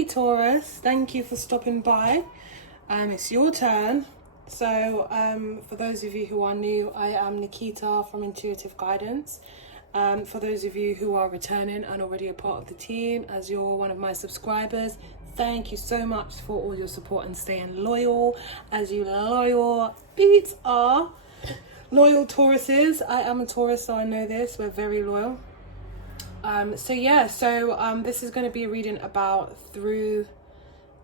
Hey Taurus, thank you for stopping by. It's your turn. So for those of you who are new, I am Nikita from Intuitive Guidance. For those of you who are returning and already a part of the team, as you're one of my subscribers, thank you so much for all your support and staying loyal, as you loyal beats are. Loyal Tauruses. I am a Taurus, so I know this. We're very loyal. This is going to be a reading about through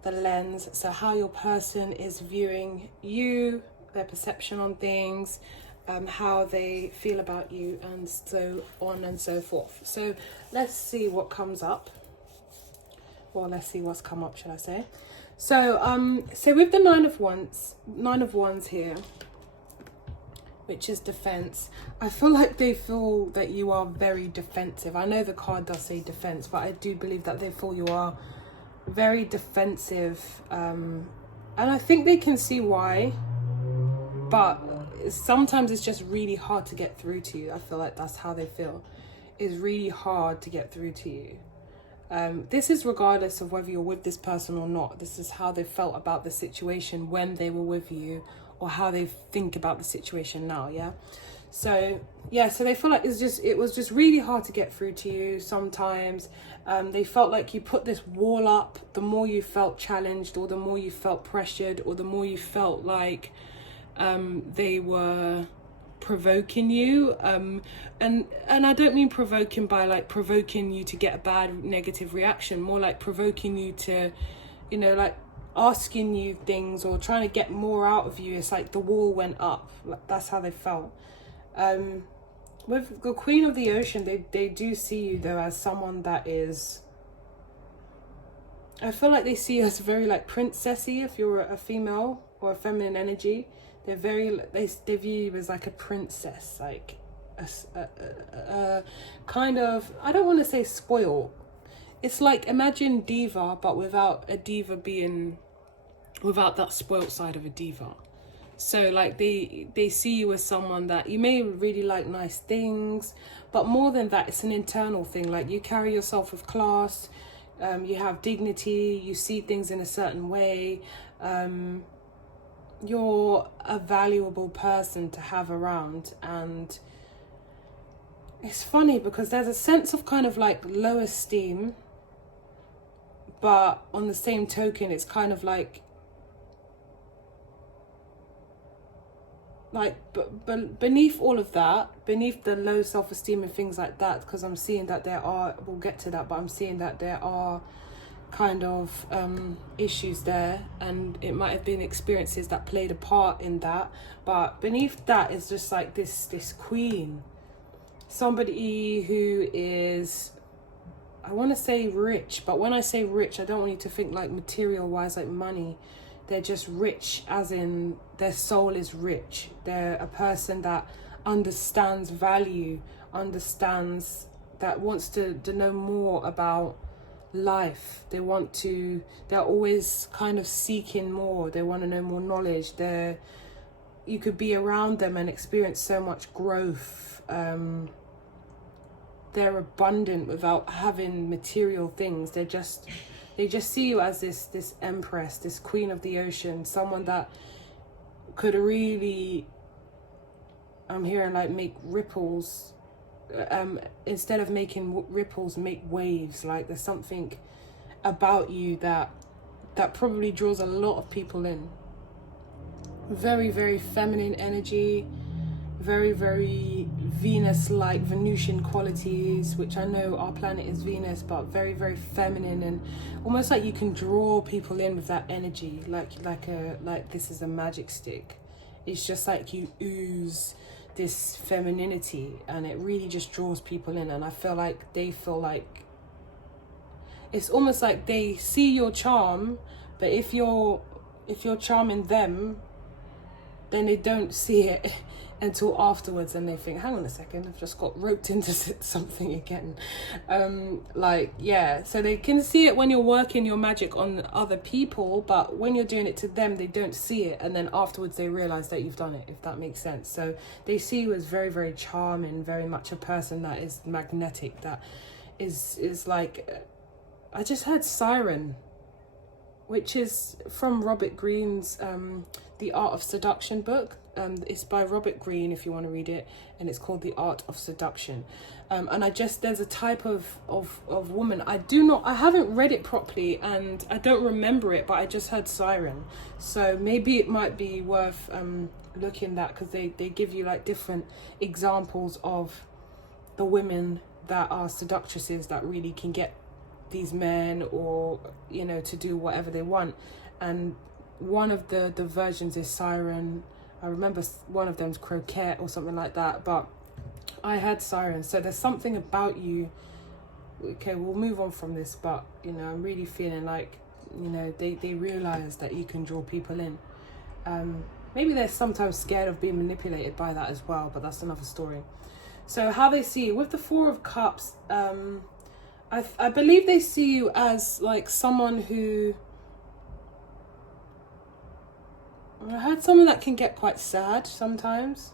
the lens. So how your person is viewing you, their perception on things, how they feel about you, and so on and so forth. So let's see what comes up. Well, let's see what's come up, should I say. So with the Nine of Wands here, which is defense, I feel like they feel that you are very defensive. I know the card does say defense, but I do believe that they feel you are very defensive, and I think they can see why, but sometimes it's just really hard to get through to you. I feel like that's how they feel. It's really hard to get through to you. This is regardless of whether you're with this person or not. This is how they felt about the situation when they were with you, or how they think about the situation now. So they feel like it was just really hard to get through to you sometimes. They felt like you put this wall up. The more you felt challenged, or the more you felt pressured, or the more you felt like they were provoking you, and I don't mean provoking by like provoking you to get a bad negative reaction, more like provoking you to, like asking you things or trying to get more out of you. It's like the wall went up. That's how they felt. With the Queen of the Ocean, they do see you though as someone that is, I feel like they see you as very like princessy. If you're a female or a feminine energy, they're very, they view you as like a princess, like a kind of, I don't want to say spoiled. It's like, imagine diva, but without a diva being, without that spoiled side of a diva. So like they see you as someone that you may really like nice things, but more than that, it's an internal thing. Like you carry yourself with class, you have dignity, you see things in a certain way. You're a valuable person to have around. And it's funny because there's a sense of kind of like low esteem, but on the same token, it's kind of like beneath all of that, beneath the low self-esteem and things like that, because I'm seeing that there are, we'll get to that, but I'm seeing that there are kind of issues there, and it might have been experiences that played a part in that. But beneath that is just like this queen, somebody who is, I want to say rich, but when I say rich, I don't want you to think like material wise, like money. They're just rich as in their soul is rich. They're a person that understands value, understands, that wants to know more about life. They're always kind of seeking more. They want to know more knowledge. You could be around them and experience so much growth. They're abundant without having material things. They just see you as this empress, this queen of the ocean, someone that could really, I'm hearing like make ripples, instead of making ripples, make waves. Like there's something about you that probably draws a lot of people in. Very, very feminine energy, very, very Venus-like, Venusian qualities, which I know our planet is Venus, but very, very feminine, and almost like you can draw people in with that energy, like this is a magic stick. It's just like you ooze this femininity, and it really just draws people in. And I feel like they feel like it's almost like they see your charm, but if you're charming them, then they don't see it until afterwards, and they think, hang on a second, I've just got roped into something again. So they can see it when you're working your magic on other people, but when you're doing it to them, they don't see it, and then afterwards they realize that you've done it, if that makes sense. So they see you as very, very charming, very much a person that is magnetic, that is like, I just heard siren. which is from Robert Greene's The Art of Seduction book. It's by Robert Greene if you want to read it, and it's called The Art of Seduction. And there's a type of woman. I haven't read it properly and I don't remember it, but I just heard siren. So maybe it might be worth looking at, because they give you like different examples of the women that are seductresses that really can get these men, or to do whatever they want. And one of the versions is siren. I remember one of them's croquette or something like that, but I had siren. So there's something about you. Okay, we'll move on from this, but I'm really feeling like they realize that you can draw people in. Maybe they're sometimes scared of being manipulated by that as well, but that's another story. So how they see you with the Four of Cups, I believe they see you as like someone who, I heard someone that can get quite sad sometimes.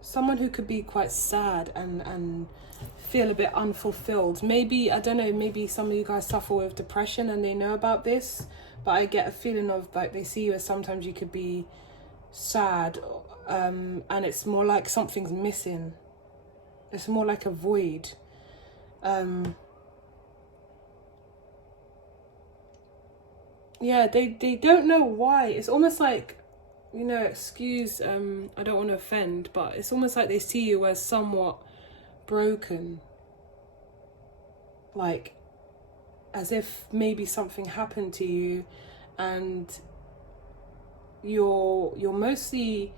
Someone who could be quite sad and feel a bit unfulfilled. Maybe, I don't know, maybe some of you guys suffer with depression and they know about this, but I get a feeling of like they see you as sometimes you could be sad, and it's more like something's missing. It's more like a void. Yeah, they don't know why. It's almost like, excuse, I don't want to offend, but it's almost like they see you as somewhat broken. Like, as if maybe something happened to you and you're mostly,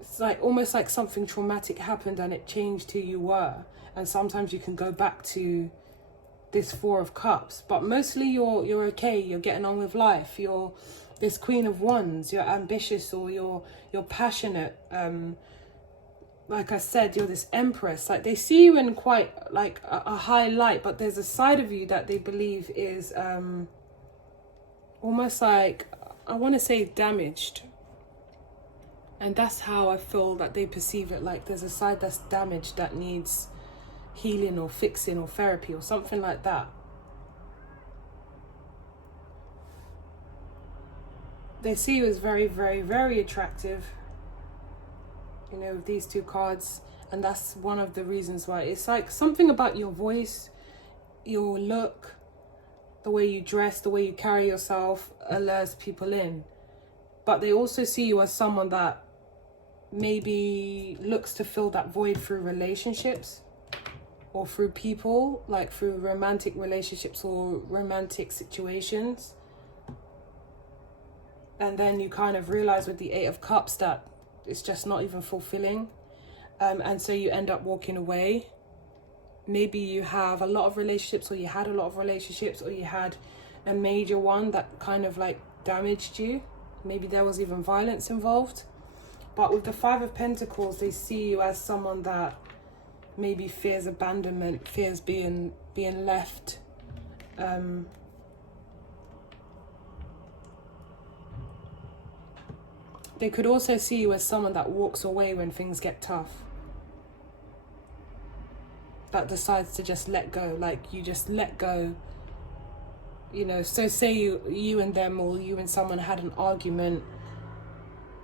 it's like almost like something traumatic happened and it changed who you were. And sometimes you can go back to this Four of Cups, but mostly you're okay, you're getting on with life, you're this Queen of Wands, you're ambitious, or you're passionate. Like I said, you're this Empress. Like they see you in quite like a high light, but there's a side of you that they believe is almost like, I want to say damaged. And that's how I feel that they perceive it. Like there's a side that's damaged that needs healing or fixing or therapy or something like that. They see you as very, very, very attractive, with these two cards. And that's one of the reasons why. It's like something about your voice, your look, the way you dress, the way you carry yourself allures people in. But they also see you as someone that maybe looks to fill that void through relationships or through people, like through romantic relationships or romantic situations. And then you kind of realize with the Eight of Cups that it's just not even fulfilling. And so you end up walking away. Maybe you have a lot of relationships, or you had a lot of relationships, or you had a major one that kind of like damaged you. Maybe there was even violence involved. But with the Five of Pentacles, they see you as someone that maybe fears abandonment, fears being left. They could also see you as someone that walks away when things get tough. That decides to just let go, like you just let go. So say you and them, or you and someone had an argument,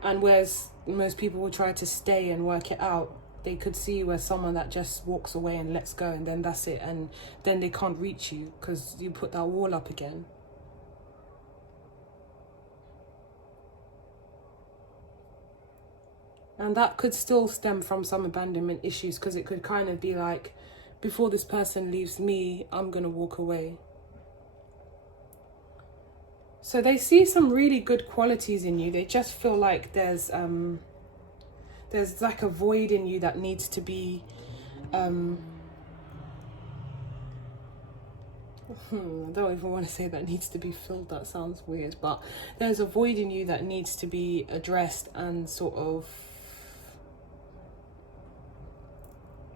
and whereas most people will try to stay and work it out, they could see you as someone that just walks away and lets go, and then that's it, and then they can't reach you because you put that wall up again. And that could still stem from some abandonment issues, because it could kind of be like, before this person leaves me, I'm going to walk away. So they see some really good qualities in you. They just feel like there's like a void in you that needs to be I don't even want to say that needs to be filled, that sounds weird, but there's a void in you that needs to be addressed and sort of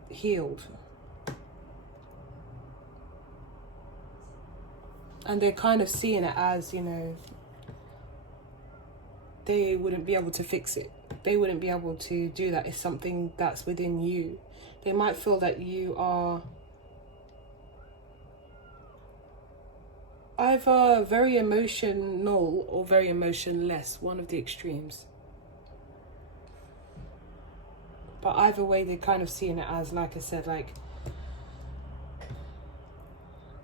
healed. And they're kind of seeing it as, they wouldn't be able to fix it. They wouldn't be able to do that. It's something that's within you. They might feel that you are either very emotional or very emotionless, one of the extremes. But either way, they're kind of seeing it as, like I said, like,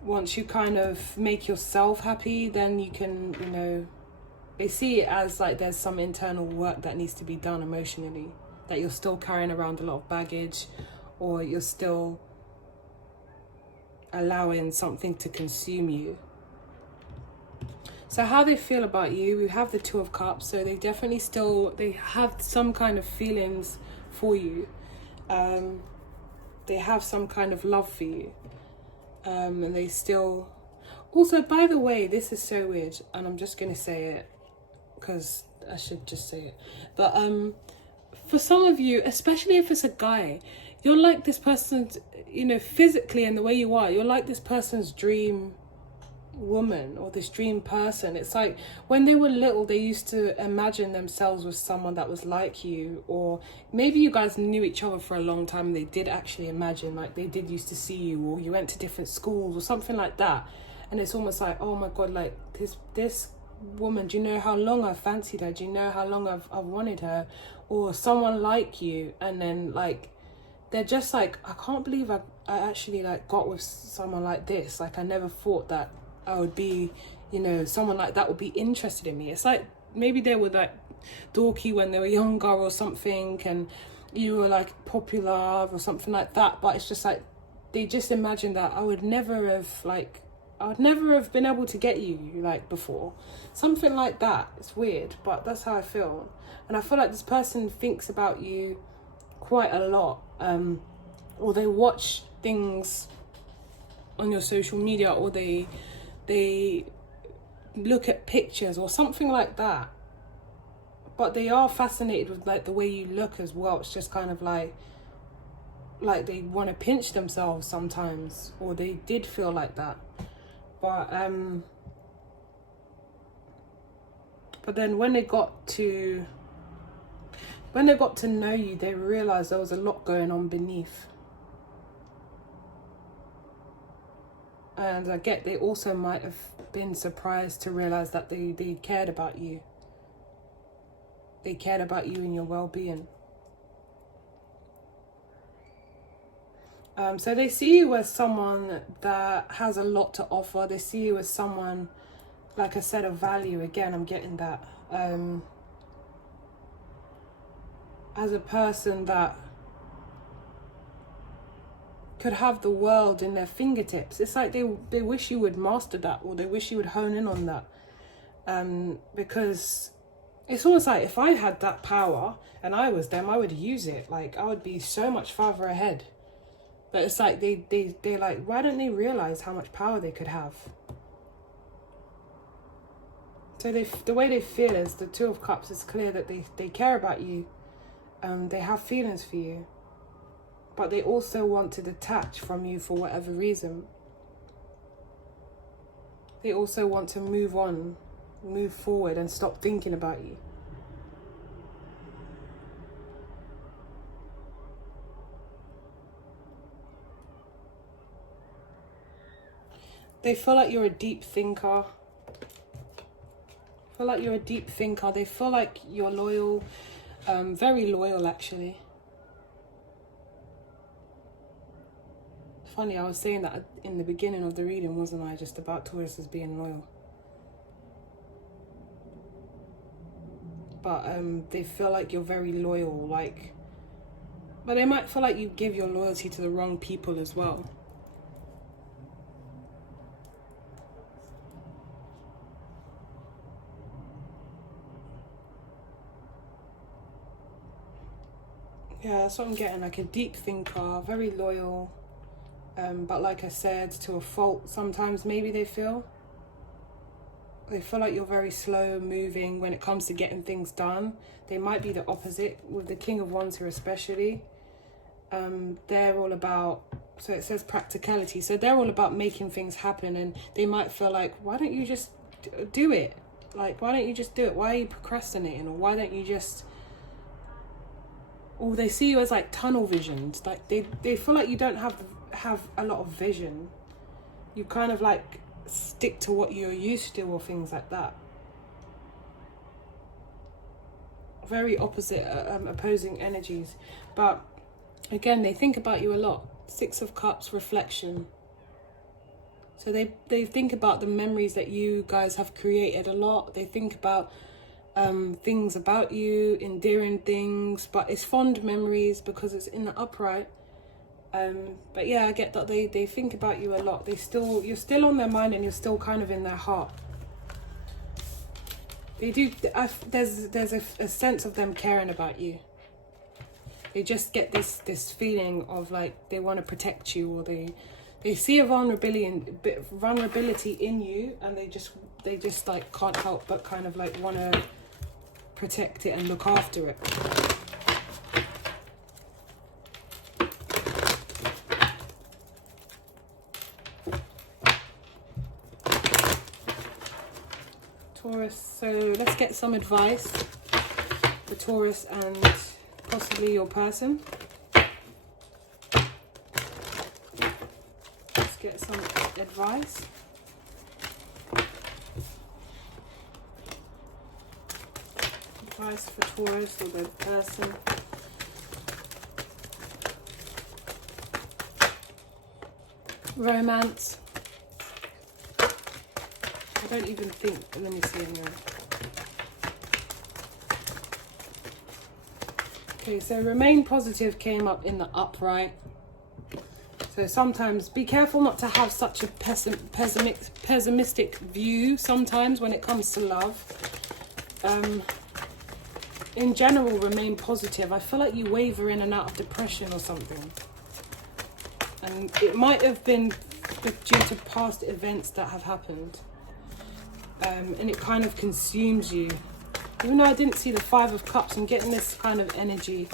once you kind of make yourself happy, then you can, you know, they see it as like there's some internal work that needs to be done emotionally, that you're still carrying around a lot of baggage, or you're still allowing something to consume you. So how they feel about you, we have the Two of Cups, so they definitely still, they have some kind of feelings for you. They have some kind of love for you. And they still, also, by the way, this is so weird, and I'm just going to say it, because I should just say it. But for some of you, especially if it's a guy, you're like this person's, you know, physically and the way you are, you're like this person's dream woman or this dream person. It's like when they were little, they used to imagine themselves with someone that was like you, or maybe you guys knew each other for a long time and they did actually imagine, like they did used to see you, or you went to different schools or something like that, and it's almost like, oh my god, like this woman, do you know how long I've fancied her, do you know how long I've wanted her, or someone like you, and then like they're just like, I can't believe I actually like got with someone like this, like I never thought that I would be, you know, someone like that would be interested in me. It's like maybe they were like dorky when they were younger or something, and you were like popular or something like that, but it's just like they just imagine that I would never have been able to get you like before, something like that. It's weird, but that's how I feel. And I feel like this person thinks about you quite a lot, or they watch things on your social media, or they look at pictures or something like that, but they are fascinated with like the way you look as well. It's just kind of like they want to pinch themselves sometimes, or they did feel like that. But then when they got to know you, they realized there was a lot going on beneath. And I get they also might have been surprised to realize that they cared about you. They cared about you and your well-being. So they see you as someone that has a lot to offer. They see you as someone, like I said, of value. Again, I'm getting that. As a person that could have the world in their fingertips. It's like they wish you would master that, or they wish you would hone in on that. Because it's almost like if I had that power and I was them, I would use it. Like I would be so much farther ahead. But it's like they're like, why don't they realize how much power they could have? So the way they feel is the Two of Cups. It's clear that they care about you. They have feelings for you. But they also want to detach from you for whatever reason. They also want to move on, move forward, and stop thinking about you. They feel like you're a deep thinker. They feel like you're loyal, very loyal actually. Funny, I was saying that in the beginning of the reading, wasn't I? Just about Taurus as being loyal. But they feel like you're very loyal, like, but they might feel like you give your loyalty to the wrong people as well. Yeah, that's what I'm getting, like a deep thinker, very loyal. But like I said, to a fault sometimes maybe they feel like you're very slow moving when it comes to getting things done. They might be the opposite with the King of Wands here especially. They're all about, so it says practicality, so they're all about making things happen, and they might feel like, why don't you just do it? Like, why don't you just do it? Why are you procrastinating? Or why don't you just, or they see you as like tunnel visioned, like they feel like you don't have a lot of vision. You kind of like stick to what you're used to or things like that. Very opposite, opposing energies. But again, they think about you a lot. 6 of Cups, reflection. So they think about the memories that you guys have created a lot. They think about things about you, endearing things, but it's fond memories because it's in the upright. But yeah, I get that they think about you a lot. You're still on their mind, and you're still kind of in their heart. They do. There's a sense of them caring about you. They just get this feeling of like they want to protect you, or they see a vulnerability in you, and they just like can't help but kind of like want to protect it and look after it. Taurus, so let's get some advice for Taurus and possibly your person. Let's get some advice. Advice for Taurus or the person. Romance. I don't even think, let me see anyway. Okay, so remain positive came up in the upright. So sometimes be careful not to have such a pessimistic view sometimes when it comes to love. In general, remain positive. I feel like you waver in and out of depression or something. And it might have been due to past events that have happened. And it kind of consumes you. Even though I didn't see the 5 of Cups, I'm getting this kind of energy.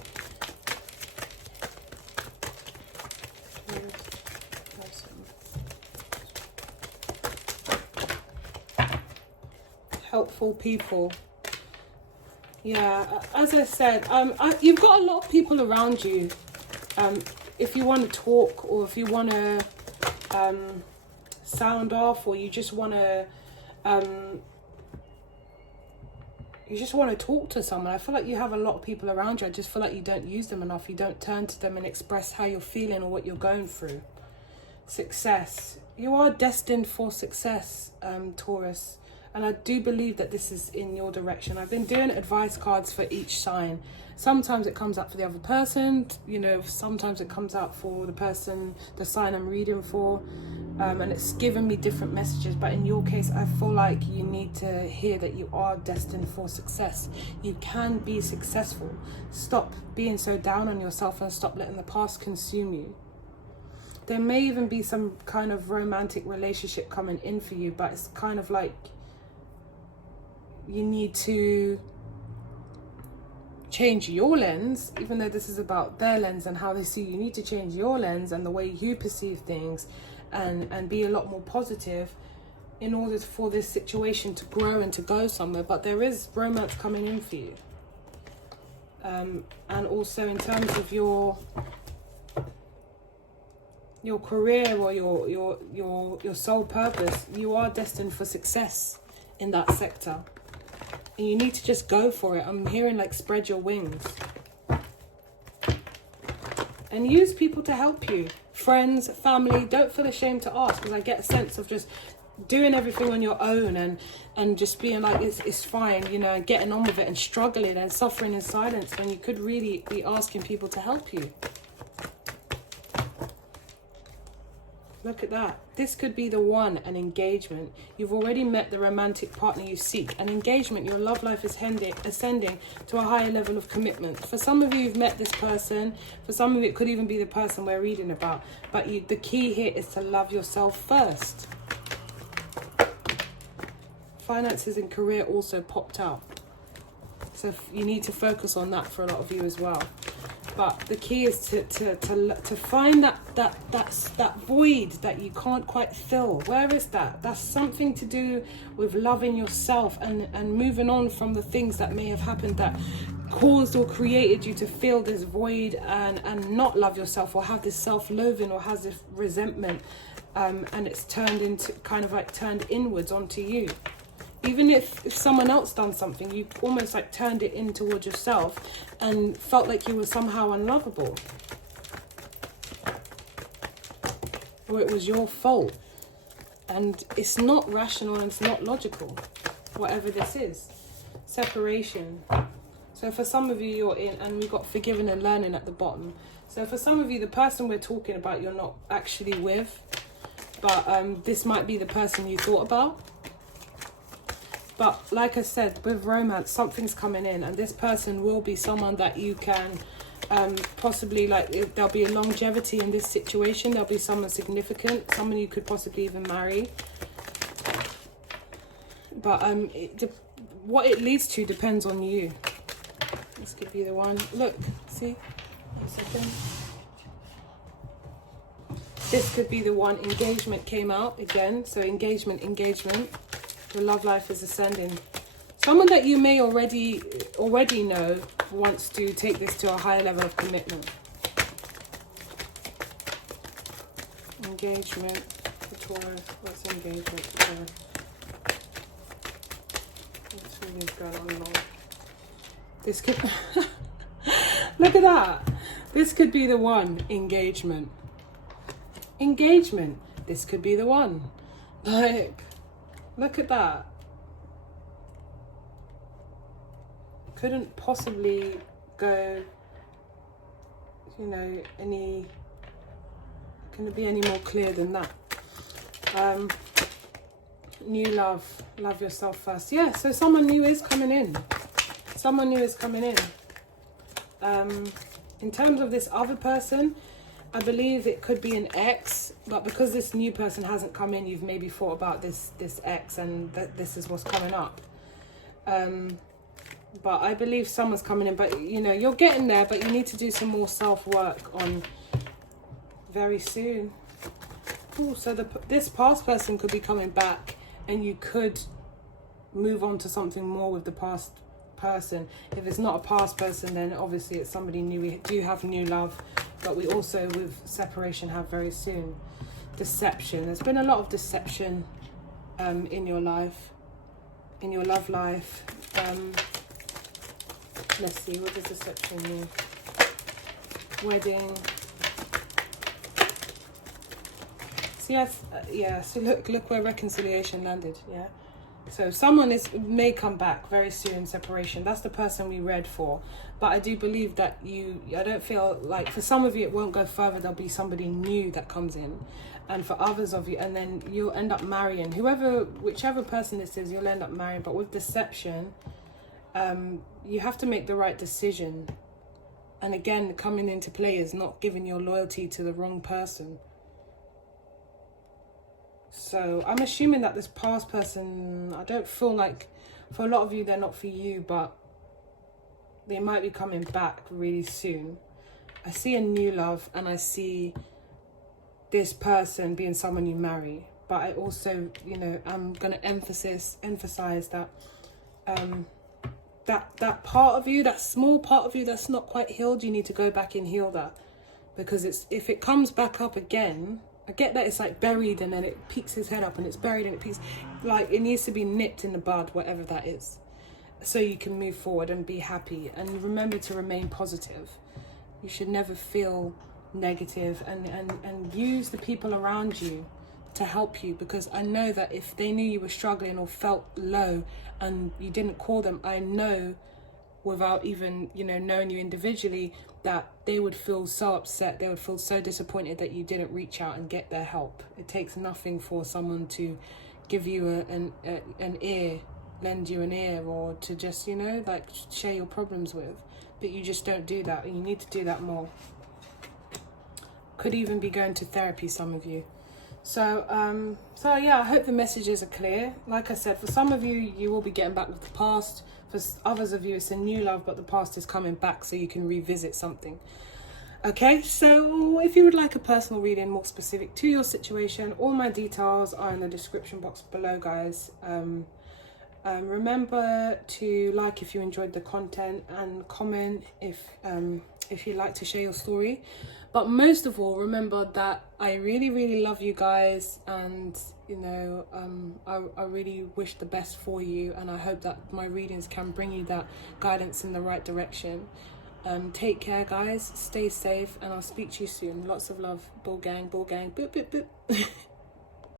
Helpful people. Yeah, as I said, you've got a lot of people around you. If you want to talk, or if you want to sound off, or you just want to talk to someone. I feel like you have a lot of people around you. I just feel like you don't use them enough. You don't turn to them and express how you're feeling or what you're going through. Success. You are destined for success, Taurus. And I do believe that this is in your direction. I've been doing advice cards for each sign. Sometimes it comes out for the other person, you know, sometimes it comes out for the person, the sign I'm reading for. And it's given me different messages. But in your case, I feel like you need to hear that you are destined for success. You can be successful. Stop being so down on yourself and stop letting the past consume you. There may even be some kind of romantic relationship coming in for you, but it's kind of like you need to change your lens. Even though this is about their lens and how they see you, you need to change your lens and the way you perceive things, and be a lot more positive in order for this situation to grow and to go somewhere. But there is romance coming in for you, and also in terms of your career or your sole purpose, you are destined for success in that sector. And you need to just go for it. I'm hearing like spread your wings. And use people to help you. Friends, family, don't feel ashamed to ask, because I get a sense of just doing everything on your own and just being like, it's fine, you know, getting on with it and struggling and suffering in silence when you could really be asking people to help you. Look at that. This could be the one, an engagement. You've already met the romantic partner you seek. An engagement, your love life is ascending to a higher level of commitment. For some of you, you've met this person. For some of you, it could even be the person we're reading about. But the key here is to love yourself first. Finances and career also popped out. So you need to focus on that for a lot of you as well. But the key is to find that void that you can't quite fill. Where is that? That's something to do with loving yourself and moving on from the things that may have happened that caused or created you to feel this void and not love yourself, or have this self-loathing, or has this resentment. and it's turned into kind of like turned inwards onto you. Even if someone else done something, you almost like turned it in towards yourself and felt like you were somehow unlovable, or it was your fault. And it's not rational and it's not logical, whatever this is. Separation. So for some of you, you're in, and we've got forgiving and learning at the bottom. So for some of you, the person we're talking about, you're not actually with, but this might be the person you thought about. But like I said, with romance, something's coming in, and this person will be someone that you can possibly, like, there'll be a longevity in this situation. There'll be someone significant, someone you could possibly even marry. But what it leads to depends on you. Let's give you the one. Look, see? 1 second. This could be the one. Engagement came out again. So engagement. Your love life is ascending. Someone that you may already know wants to take this to a higher level of commitment. Engagement for Taurus. What's engagement for Taurus? What's really going on along? This could look at that. This could be the one. Engagement. This could be the one. Like, look at that. Couldn't possibly go, you know, can it be any more clear than that? New love yourself first. Yeah, so someone new is coming in. In terms of this other person, I believe it could be an ex, but because this new person hasn't come in, you've maybe thought about this ex, and that this is what's coming up. But I believe someone's coming in, but you know, you're getting there, but you need to do some more self-work on very soon. Ooh, so this past person could be coming back, and you could move on to something more with the past person. If it's not a past person, then obviously it's somebody new. We do have new love, but we also, with separation, have very soon deception. There's been a lot of deception in your life, in your love life. Let's see, what does deception mean? Wedding. See, yeah, so look where reconciliation landed, yeah? So someone may come back very soon, separation. That's the person we read for. But I do believe that I don't feel like, for some of you, it won't go further. There'll be somebody new that comes in. And for others of you, and then you'll end up marrying. Whichever person this is, you'll end up marrying. But with deception, you have to make the right decision. And again, coming into play is not giving your loyalty to the wrong person. So I'm assuming that this past person, I don't feel like, for a lot of you, they're not for you, but they might be coming back really soon. I see a new love, and I see this person being someone you marry. But I also, you know, I'm going to emphasize that that part of you, that small part of you that's not quite healed, you need to go back and heal that. Because if it comes back up again, I get that it's like buried, and then it peeks his head up, and it's buried, and it peeks. Like, it needs to be nipped in the bud, whatever that is, so you can move forward and be happy. And remember to remain positive. You should never feel negative, and use the people around you to help you, because I know that if they knew you were struggling or felt low and you didn't call them, I know, without even, you know, knowing you individually, that they would feel so upset, they would feel so disappointed that you didn't reach out and get their help. It takes nothing for someone to give you an ear, lend you an ear, or to just, you know, like, share your problems with. But you just don't do that, and you need to do that more. Could even be going to therapy, some of you. So yeah, I hope the messages are clear. Like I said, for some of you, you will be getting back with the past. For others of you, it's a new love, but the past is coming back, so you can revisit something. Okay, so if you would like a personal reading more specific to your situation, all my details are in the description box below, guys. Remember to like if you enjoyed the content, and comment if if you'd like to share your story. But most of all, remember that I really, really love you guys, and you know, I really wish the best for you, and I hope that my readings can bring you that guidance in the right direction. Take care, guys. Stay safe, and I'll speak to you soon. Lots of love. Bull gang, boop, boop, boop.